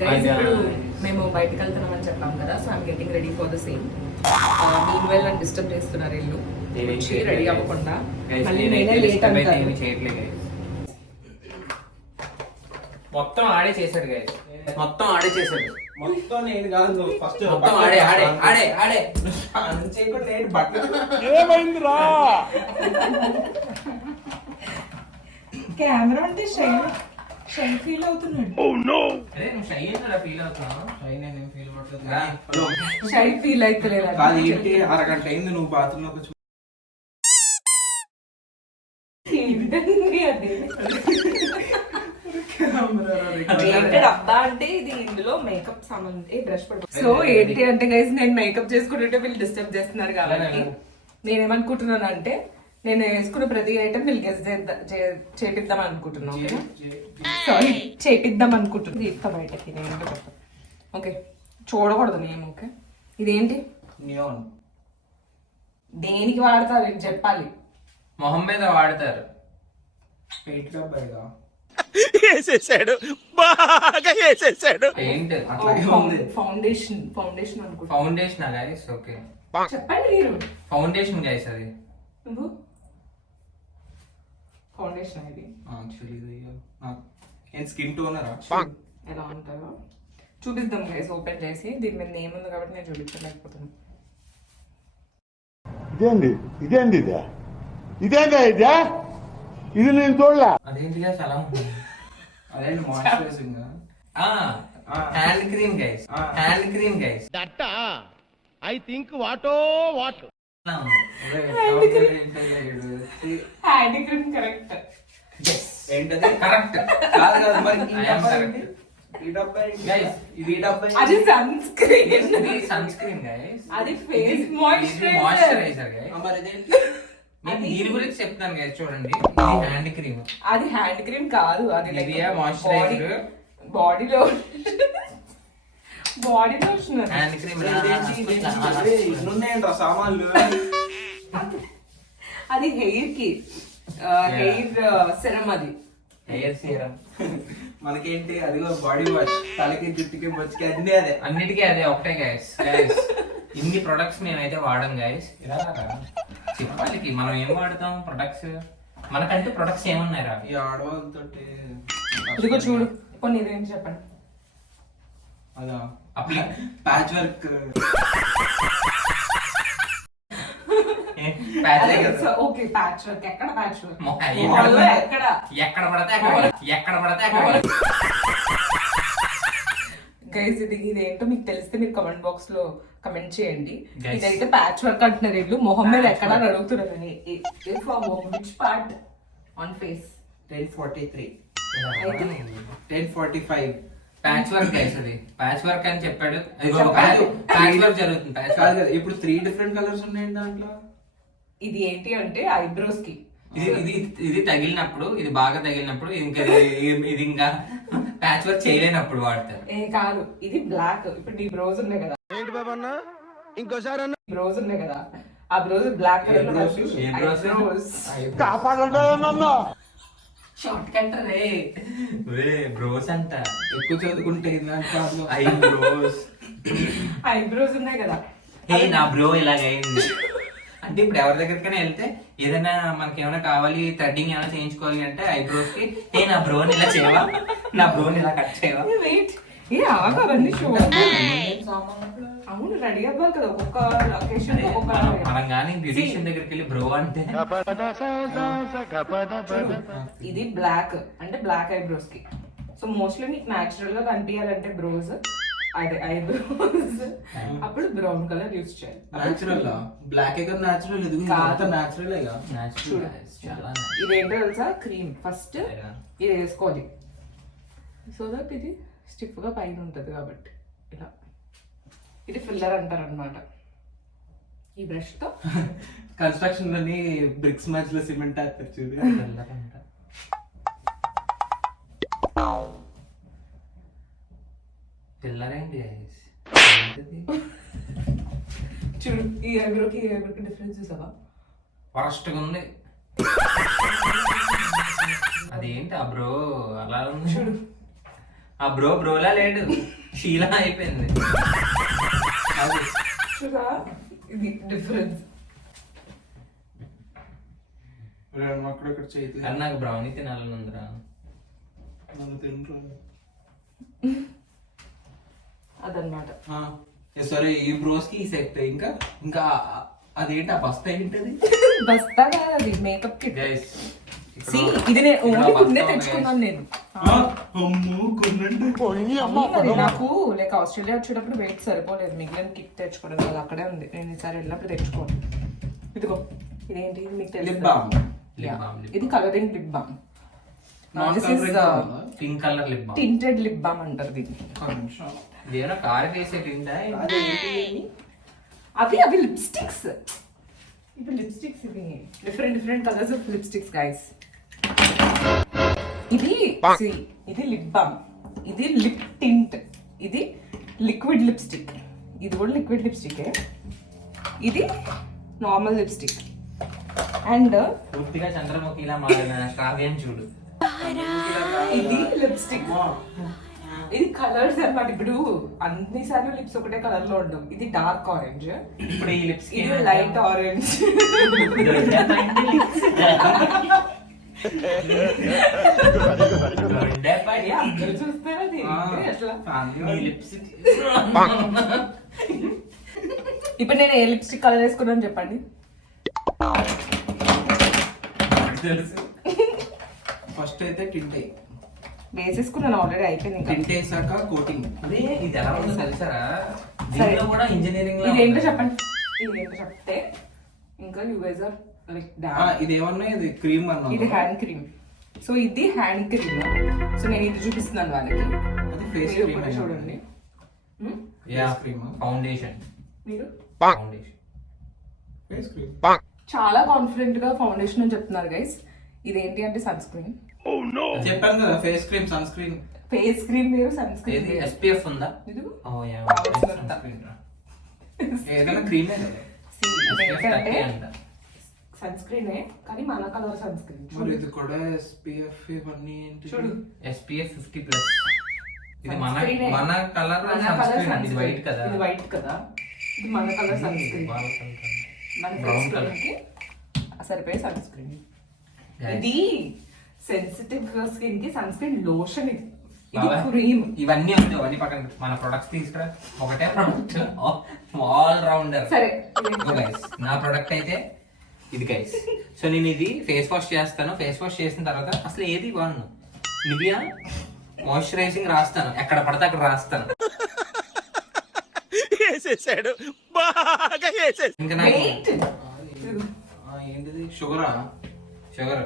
Guys ఇప్పుడు మేము బయటకు వెళ్తున్నామని చెప్పాం కదా, so I'm getting ready for the same. Mean well నన్ను డిస్టర్బ్ చేస్తున్నారు ఇల్లు రెడీ అవ్వకుండా. మళ్ళీ నేనే లేట్ అంటాను. మొత్తం ఆడే చేశాడు గైస్, మొత్తం ఆడే చేశాడు. మొత్తం నేను కాదు, ఫస్ట్ మొత్తం ఆడే ఆడే ఆడే ఆడే చేయకుండా నేను బట్టలు ఏమైందిరా? కెమెరా అంటే షై ఫీల్ అవుతున్నాడు. అరే నువ్వు షై అయినా ఫీల్ అవుతున్నావు? షై నేను ఫీల్ అవ్వట్లేదు. హలో షై ఫీల్ అవుతలేదు. కాదు ఏంటి, అరగంట అయింది నువ్వు బాత్రూమ్ లోకి వచ్చి అబ్బా అంటే ఇది ఇందులో మేకప్ సామాన్ బ్రష్ పడుతుంది. సో ఏంటి అంటే గైస్, నేను మేకప్ చేసుకుంటుంటే వీళ్ళు డిస్టర్బ్ చేస్తున్నారు కాబట్టి నేనేమనుకుంటున్నాను అంటే, నేను వేసుకున్న ప్రతి ఐటమ్ వీళ్ళు గెస్ చేపిద్దాం అనుకుంటున్నాను. సారీ, చేపిద్దాం అనుకుంటున్నాను. తీస్తా బయటకి నేను. ఓకే, చూడకూడదు నేను. ఓకే, ఇదేంటి, నియాన్ దేనికి వాడతారు ఇది చెప్పాలి. మొహం మీద వాడతారు. పెయింట్ అబ్బాయిగా వేసేసాడు, బాగా వేసేసాడు. పెయింట్ అట్లాగే ఉంది. ఫౌండేషన్ ఫౌండేషన్ అనుకుంటా. Foundation guys. ఓకే చెప్పండి మీరు. Foundation guys. అది నువ్వు ఫౌండేషన్ ఇది యాక్చువల్లీ నేను స్కిన్ టోనరా ఎలా ఉంటాయో చూపిద్దాం గైస్. ఓపెన్ చేసి దీని మీద ఏముంది కాబట్టి నేను చూపించలేకపోతున్నాను. ఇదేంది ఇదేందా ఇదే? ఇది నేను చూడలే. అదేంటి గైస్ అలా ఉంది? అదే moisturising. Hand cream guys, hand cream guys. That I think వాటో వాట్. Hand cream correct. ఏంటది? కరెక్ట్. కాదు కాదు, మరి ఈ I am డబ్బా correct. ఏంటి? ఈ డబ్బా ఏంటి? Guys, ఇది ఈ డబ్బా ఏంటి? అది సన్ స్క్రీన్. ఇది సన్ స్క్రీన్ గైస్. అది ఫేస్ మాయిశ్చరైజర్ మాయిశ్చరైజర్. గైస్. మరి ఇదేంటి? నేను దీని గురించి చెప్తాను గైస్, చూడండి. ఇది హ్యాండ్ క్రీమ్. అది హ్యాండ్ క్రీమ్ కాదు, అది ఇది moisturiser. Body lotion. Body lotion hand cream. అరే, ఇన్నున్నాయంట్రా సామాన్లు. అది హెయిర్ కి హెయిర్ సెరమ్. అది హెయిర్ సీరం. మనకేంటి, అదిగో బాడీ వాష్, తలకి జుట్టుకి బొచ్చుకి అన్ని అదే. అన్నిటికీ అదే ఒకటే గైస్. గైస్ ఇన్ని ప్రొడక్ట్స్ మేమైతే వాడం గైస్. చెప్పాలికి మనం ఏం వాడతాం ప్రొడక్ట్స్? మనకంటే ప్రొడక్ట్స్ ఏమన్నారా? ఈ ఆడవాళ్ళతో ఇదిగో చూడు, కొన్ని ఇదేంటి చెప్పండి. అదా patch work. Okay, patch work. ఎక్కడ ప్యాచ్ వర్క్? ఎక్కడ ఎక్కడ పడితే ఎక్కడ పడితే అక్కడ. గైస్ ఇదేంటో మీకు తెలిస్తే మీరు కమెంట్ బాక్స్ లో కమెంట్ చేయండి. Guys. ఇదైతే ప్యాచ్ వర్క్ అంటున్నారు వీళ్ళు. మొహం మీద ఎక్కడ అడుగుతున్నారు అని. Which part on face? 1043 1045. Patch work guys. అది ప్యాచ్ వర్క్ అని చెప్పాడు. చెప్పాడు. ప్యాచ్ వర్క్ జరుగుతుంది. ప్యాచ్ కాదు వర్క్. కదా, ఇప్పుడు 3 డిఫరెంట్ కలర్స్ ఉన్నాయండి దాంట్లో. ఇది ఏంటి అంటే ఐబ్రోస్ కి. ఇది ఇది ఇది తగిలినప్పుడు, ఇది బాగా తగిలినప్పుడు ఇంకా ఇది ఇంకా ప్యాచ్ వర్క్ చేయలేనప్పుడు వాడతారు. కాదు, ఇది బ్లాక్. ఇప్పుడు నీ బ్రోజ్ ఉన్నాయి కదా, ఏంటి బాబా అన్న? ఇంకోసారి అన్న బ్రోజ్ ఉన్నాయి కదా, ఆ బ్రోజ్ బ్లాక్ కలర్ లో brows? కలిపి ఏ brows? eyebrows. కాపాడండి నన్ను. షార్ట్ కట్ రే బ్రోస్ అంట. ఎక్కువ చదువుకుంటే ఇలాంటి కార్లో ఐ బ్రోస్. ఐబ్రోస్ ఉన్నాయి కదా. ఏ నా బ్రో ఇలాగైంది అంటే, ఇప్పుడు ఎవరి దగ్గరికైనా వెళ్తే ఏదైనా మనకి ఏమైనా కావాలి, థ్రెడ్డింగ్ ఏమైనా చేయించుకోవాలి అంటే ఐబ్రోస్ కి, ఏ నా బ్రోని ఇలా చేయవా, నా బ్రోని ఇలా కట్ చేయవా. వెయిట్, ఆగు, అవన్నీ షో. అవును, రెడీ అవ్వాలి కదా ఒక్కొక్క లొకేషన్ మనం కానీ బ్యూటిషియన్ దగ్గరికి వెళ్ళి బ్రో అంటే, ఇది బ్లాక్ అంటే బ్లాక్ ఐబ్రోస్ కి. సో మోస్ట్లీ మీకు న్యాచురల్ గా కనిపించాలంటే బ్రోస్, అదే ఐబ్రోస్, అప్పుడు బ్రౌన్ కలర్ యూస్ చేయాలి. న్యాచురల్ బ్లాక్ కదా, న్యాచురల్. ఇది న్యాచురల్. చాలా ఇదేంటో తెలుసా, క్రీమ్. ఫస్ట్ ఇది వేసుకోవాలి సో దట్ ఇది స్టిఫ్ గా పైన ఉంటది కాబట్టి. ఇలా ఇది ఫిల్లర్ అంటారు అనమాట. ఈ బ్రష్ తో కన్స్ట్రక్షన్ లోని బ్రిక్స్ మ్యాచ్ లో సిమెంట్ వేస్తారు చూడు. పిల్లరేంటి చూడు, ఈ ఐబ్రోకి ఈ ఐబ్రోకి డిఫరెన్స్ చూసావా? ఫాస్ట్ గా ఉంది. అదేంటి ఆ బ్రో అలా ఉంది? చూడు, ఆ బ్రోలా లేడు, షీలా అయిపోయింది. చూడా ఇది డిఫరెన్స్. అక్కడక్కడ చేయట్లేదు. కానీ నాకు బ్రౌనీ తినాలని ఉందిరా. నన్ను తింటూ అదనమాట. సరే ఈ బ్రోస్ కి సెట్. ఇంకా ఇంకా అదేంటి ఆ బస్తా ఏంటది? బస్తా కాదు అది, మేకప్ కిట్. గైస్ See, ఇది నేను ఓన్లీ కొన్నే తెచ్చుకున్నాను నేను. నాకు లైక్ ఆస్ట్రేలియా వచ్చేటప్పుడు వెయిట్ సరిపోలేదు, మిగిలిన కిట్ తెచ్చుకోవడం వల్ల అక్కడే ఉంది. నేను ఈసారి వెళ్ళినప్పుడు తెచ్చుకోను. ఇదిగో ఇదేంటి మీకు లిప్ బామ్. తెలుసు, ఇది colouring lip balm. Pink colour lip balm, tinted lip balm అంటారు దీన్ని. ఇదేనా కార్ వేసే తింటా. అవి లిప్స్టిక్స్. ఇవి లిప్స్టిక్స్, ఇవి different colours of lipsticks guys. ఇది లిప్ బామ్, ఇది లిప్ టింట్, ఇది లిక్విడ్ లిప్స్టిక్, ఇది కూడా లిక్విడ్ లిప్స్టిక్, ఇది నార్మల్ లిప్స్టిక్. అండ్ పూర్తిగా చంద్రముఖి ఇలా మారిన కావ్యం చూడు. ఇది లిప్స్టిక్, ఇది కలర్స్ అన్నమాట. ఇప్పుడు అన్నిసార్లు లిప్స్ ఒకటే కలర్ లో ఉండవు. ఇది డార్క్ ఆరెంజ్, ఇప్పుడు ఈ లిప్స్ ఇది లైట్ ఆరెంజ్. అందరూ చూస్తారా దీన్ని? అట్లా ఇప్పుడు నేను ఏ లిప్స్టిక్ కలర్ వేసుకున్నాను చెప్పండి. తెలుసు. ఫస్ట్ అయితే టింటే వేసేసుకున్నాను, ఆల్రెడీ అయిపోయింది. ఇంకా టింటే వేసాక కోటింగ్. అదే ఇది ఎలా ఉందో తెలుసారా? సరే. దీంట్లో కూడా ఇంజనీరింగ్ ఇది ఏంటో చెప్పండి. ఇది ఏంటో చెప్తే ఇంకా యూ గైస్ ఆర్ లైక్ ఇది ఏమన్నా ఇది క్రీమ్ అన్నా? ఇది హ్యాండ్ క్రీమ్. సో ఇది హ్యాండ్ క్రీమ్. సో నేను ఇది చూపిస్తున్నాను వాళ్ళకి. అది ఫేస్ మీరు క్రీమ్ ఒకటి చూడండి. Cream foundation. మీరు ఫౌండేషన్ ఫేస్ క్రీమ్. చాలా కాన్ఫిడెంట్ గా ఫౌండేషన్ అని చెప్తున్నారు గైస్. ఇదేంటి అంటే సన్ స్క్రీన్. చెప్పాను కదా face cream sunscreen. Face cream వేరు, సన్ స్క్రీన్ ఏది వేరు. SPF ఉందా? ఇదిగో. ఓ యా, కావాల్సినంత. sunscreen రా. ఏదైనా క్రీమే కదా. See, SPF ఇదేంటంటే 30 అంట. సన్ స్క్రీనే కానీ మన కలర్ సన్ స్క్రీన్. మరి ఇది కూడా SPF ఇవన్నీ ఏంటి? చూడు SPF 50+. ఇది మన Sunscreen ఏ. మన కలర్ మన సన్ కలర్ స్క్రీన్. సన్ ఇది వైట్ కదా. ఇది వైట్ కదా, ఇది మన కలర్ సన్ స్క్రీన్. వాళ్ళ colour. మన Brown ఫేస్ colour. కి సరిపోయే సన్ స్క్రీన్. Guys. ఇది సెన్సిటివ్ స్కిన్ కి సన్ స్క్రీన్ లోషన్. ఇది బాబా, క్రీమ్. ఇవన్నీ ఉంది, అవన్నీ పక్కన పెట్టు. మన ప్రొడక్ట్స్ తీసుకురా. ఒకటే ప్రొడక్ట్ ఆల్ రౌండర్. సరే గైస్, నా ప్రొడక్ట్ అయితే ఇది గైస్. సో నేను ఇది ఫేస్ వాష్ చేస్తాను. ఫేస్ వాష్ చేసిన తర్వాత అసలు ఏది వాడను. నివియా మాయిశ్చరైజింగ్ రాస్తాను, ఎక్కడ పడితే అక్కడ రాస్తాను. ఇంకా నాకు వెయిట్. ఏంటిది? షుగరా? షుగర్.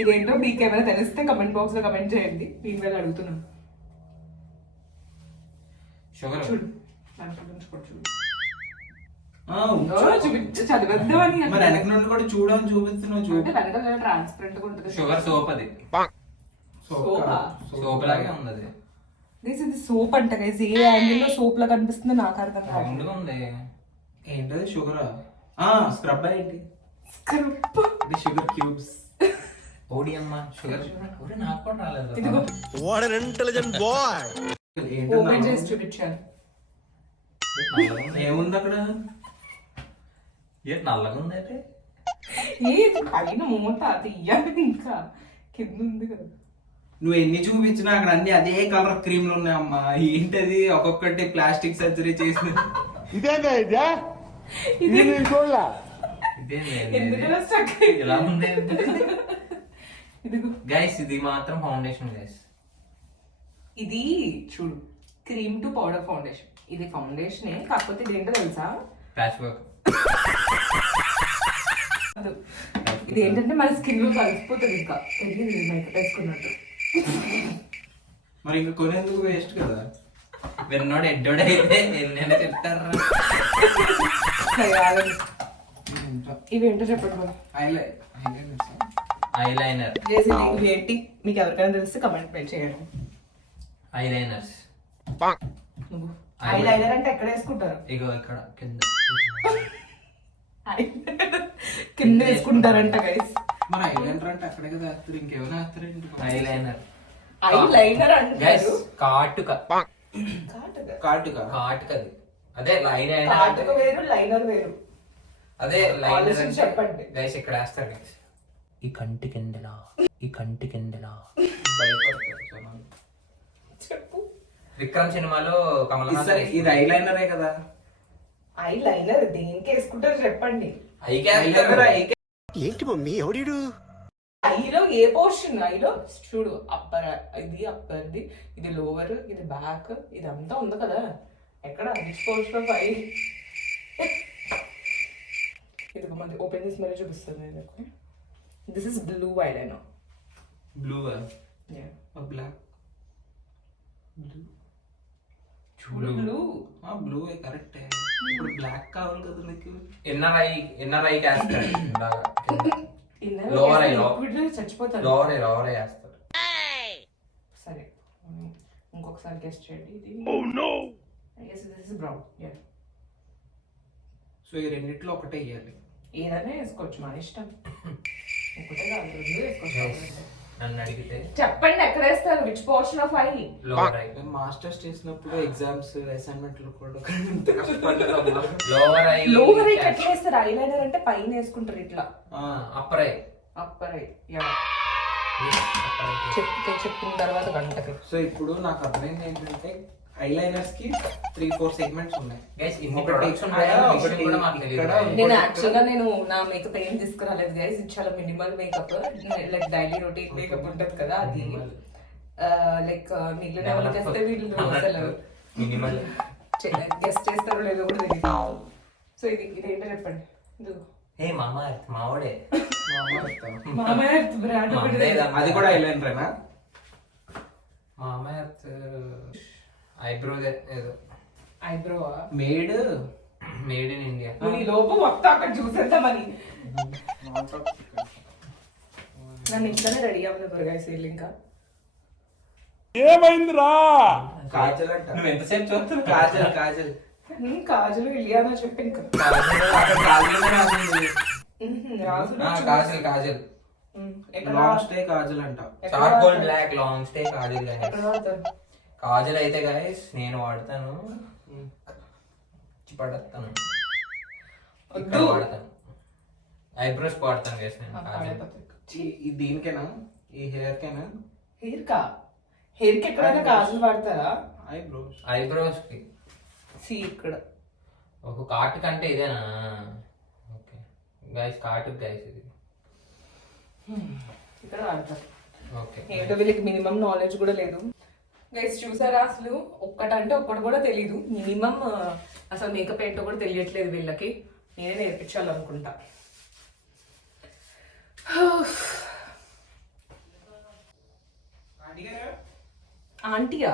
ఇదేంటో మీకు ఏమైనా తెలిస్తే కమెంట్ బాక్స్ లో కమెంట్ చేయండి. నేను వెళ్ళి అడుగుతున్నాను. షుగర్. చూడు దాంట్లో నుంచి కూడా చూడు. ఉంచు. చదివేద్దామని మరి వెనక నుండి కూడా చూడని చూపిస్తున్నావు చూడు. అంటే వెనకాల ట్రాన్స్పరెంట్ గా ఉంటుంది. Sugar soap. అది సోపా? సోప్ లాగే ఉంది అది. ఇది సోప్ అంట గైస్. ఏ యాంగిల్ లో సోప్ లా కనిపిస్తుందో నాకు అర్థం కాదు. రౌండ్గా ఉంది. ఏంటది? షుగరా? స్క్రబ్ ఏంటి? Scrub. ఇది షుగర్ క్యూబ్స్. ఓడి అమ్మ షుగర్. ఒరే, నాకు కూడా రాలేదు. ఇదిగో What an intelligent boy! Open చేసి చూపించాను. ఏముంది అక్కడ? ఏంటి నల్లగా ఉంది అయితే? ఏది పైన మూత తీయాలి, ఇంకా కింద ఉంది కదా. నువ్వు ఎన్ని చూపించినా అక్కడ అన్ని అదే కలర్ క్రీమ్లు ఉన్నాయమ్మా. ఏంటది? ఒక్కొక్కటి ప్లాస్టిక్ సర్జరీ చేసిన. ఇదేందా ఇదే? ఇది ఇది చూడలా? ఎందుకలా స్టక్ ఇలా ఉంది. ఇదిగో గైస్, ఇది మాత్రం ఫౌండేషన్ గైస్. ఇది చూడు, క్రీమ్ టు పౌడర్ ఫౌండేషన్. ఇది ఫౌండేషనే, కాకపోతే ఇది ఏంటో తెలుసా? Patch work. అది ఇది ఏంటంటే మన స్కిన్ లో కలిసిపోతుంది. ఇంకా తెలియదు మేకప్ వేసుకున్నట్టు. మరి ఇంకా కొనేందుకు వేస్ట్ కదా. విన్నోడు ఎడ్డోడు అయితే ఎన్నైనా చెప్తారా. ఇవి ఏంటో చెప్పండి బాబు. ఐలైనర్. ఇవి ఏంటి మీకు ఎవరికైనా తెలిస్తే కమెంట్ చేయండి. ఐలైనర్స్. నువ్వు ఐలైనర్ అంటే ఎక్కడ వేసుకుంటారు? ఇగో ఇక్కడ కింద. కింద వేసుకుంటారంట గైస్. మరి ఐలైనర్ అంటే అక్కడే కదా వేస్తారు, ఇంకేమైనా వేస్తారు. ఐలైనర్. ఐ లైనర్ గైస్ అంటారు. కాటుక కాటుక కాటుకది అదే లైన్ కాటుక వేరు లైనర్ వేరు. అదే ఆలోచించి లైన్ చెప్పండి. గైస్ ఇక్కడ వేస్తారు గైస్ ఈ కంటి కిందలా చెప్పు. విక్రమ్ సినిమాలో కమల్ హాసన్ ఇది- ఇది ఐలైనరే కదా. ఐ లైనర్ దేనికి వేసుకుంటారు చెప్పండి. ఐలైనర్ ఏంటి మమ్మీ ఎవడీడు? ఐలో ఏ పోర్షన్? ఐలో చూడు, అప్పర్, ఇది అప్పర్ది, ఇది లోవర్, ఇది బ్యాక్, ఇదంతా ఉంది కదా. ఎక్కడ విచ్ పోర్షన్ ఆఫ్ ఐ? ఇది మంది ఓపెన్ చేసి మరీ చూపిస్తాను నేను. This is blue eyeliner. Blue black blue blue correct. ఇప్పుడు బ్లాక్ కావాలి కదా నీకు. ఇన్నర్ ఐ వేస్తారు లోవర్ ఐ చచ్చిపోతారు. లోవర్ ఐ వేస్తారు. సరే ఇంకొకసారి గెస్ట్ చేయండి. ఇది దిస్ ఇస్ బ్రౌన్. సో ఈ రెండిట్లో ఒకటే ఇవ్వాలి. ఏదైనా వేసుకోవచ్చు, మన ఇష్టం. ఒకటే కాదు, రెండు వేసుకోవచ్చు. నన్ను అడిగితే చెప్పండి ఎక్కడ వేస్తారు, which portion of I? Lower I. మేము మాస్టర్స్ చేసినప్పుడు ఎగ్జామ్స్ అసైన్మెంట్లు కూడా లోవర్ ఐ లోవర్ ఐ ఎట్లా వేస్తారు? ఐలైనర్ అంటే పైన వేసుకుంటారు ఇట్లా. Upper I. Upper I. చెప్పిన తర్వాత గంటకి. సో ఇప్పుడు నాకు అర్థమైంది ఏంటంటే ఐలైనర్స్ కి 3-4 సెగ్మెంట్స్ ఉన్నాయి. గైస్ ఇన్ని ఒకటి ప్రొడక్ట్స్ ఇక్కడ, ఉన్నాయా? ఒకటి కూడా మాకు ఇక్కడ, తెలియదు. నేను యాక్చువల్గా నా మేకప్ ఏం తీసుకురాలేదు గైస్. ఇది చాలా minimal makeup, like daily routine makeup ఉంటది కదా అది. లైక్ నీళ్ళు నెవలు చేస్తే వీళ్ళు అసలు మినిమల్ గెస్ట్ చేస్తారో లేదో కూడా తెలియదు. సో ఇదేంటో చెప్పండి. ఏ మామా మావాడే బ్రాండ్ అది కూడా ఐలైనరేనా? మామా ఐబ్రో ఏదో ఐబ్రో మేడ్ ఇన్ ఇండియా. ఈ లోపు మొత్తం అక్కడ చూసేద్దామని నన్ను ఇంట్లోనే రెడీ అవ్వలేదు గైస్. వీళ్ళు ఇంకా కాజల్ అంట. నువ్వు ఎంతసేపు చూస్తున్నావు? కాజల్ కాజులు ఇలియానా చెప్పి ఇంకా కాజల్ ఎక్కడ లాంగ్ స్టే కాజల్ అంట. Charcoal black long stay kajal ఎక్కడ వాడతారు? కాజల్ అయితే గైస్ నేను వాడతాను, పడతాను, ఇక్కడ వాడతాను, ఐబ్రోస్ వాడతాను గైస్ నేను కాజల్. దీనికేనా? ఈ హెయిర్ కేనా? హెయిర్ కా హెయిర్ కి ఎక్కడైనా కాజులు వాడతారా? ఐబ్రోస్ కి సి ఇక్కడ ఒక కాటు కంటే ఇదేనా? ఓకే గైస్ కాటు గైస్ ఇది ఇక్కడ వాడతారు. ఓకే ఏంటో వీళ్ళకి మినిమం నాలెడ్జ్ కూడా లేదు గైస్. చూసారా అసలు ఒక్కటంటే ఒక్కటి కూడా తెలీదు. మినిమం అసలు మేకప్ ఏంటో కూడా తెలియట్లేదు వీళ్ళకి. నేనే నేర్పించాలనుకుంటా. ఆంటీయా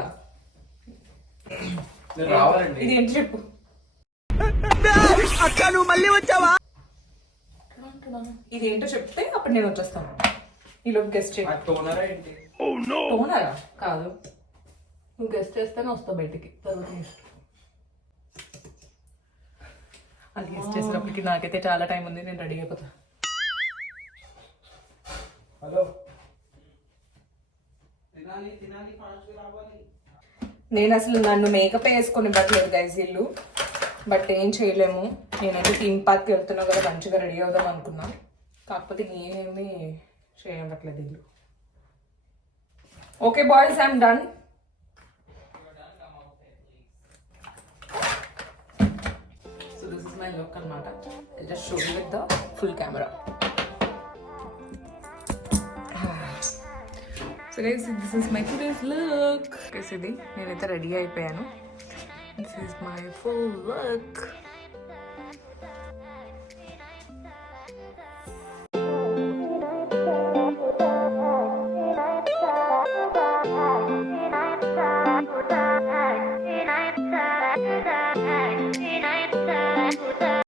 రావాలండి. ఇది ఏంటి చెప్పు. ఇది ఏంటో చెప్తే అప్పుడు నేను వచ్చేస్తాను. ఈలోపు గెస్ట్ చేయి. టోనరా ఏంటి? టోనరా కాదు, నువ్వు గెస్ట్ చేస్తేనే వస్తావు బయటికి. తర్వాత అది గెస్ట్ చేసినప్పటికి నాకైతే చాలా టైం ఉంది. నేను రెడీ అయిపోతా. హలో తినాలి ఫాస్ట్ రావాలి. నేను అసలు నన్ను మేకప్ వేసుకొని ఇవ్వట్లేదు గైస్ ఇల్లు. బట్ ఏం చేయలేము. నేనైతే థీమ్ పార్క్కి వెళ్తున్నా కదా, మంచిగా రెడీ అవుదాం అనుకున్నా. కాకపోతే నేనేమి చేయట్లేదు ఇల్లు. Okay boys, I'm done. So this is my look అనమాట. I just show with the full camera. So guys this is my today's look. ఇది నేనైతే రెడీ అయిపోయాను. This is my full look.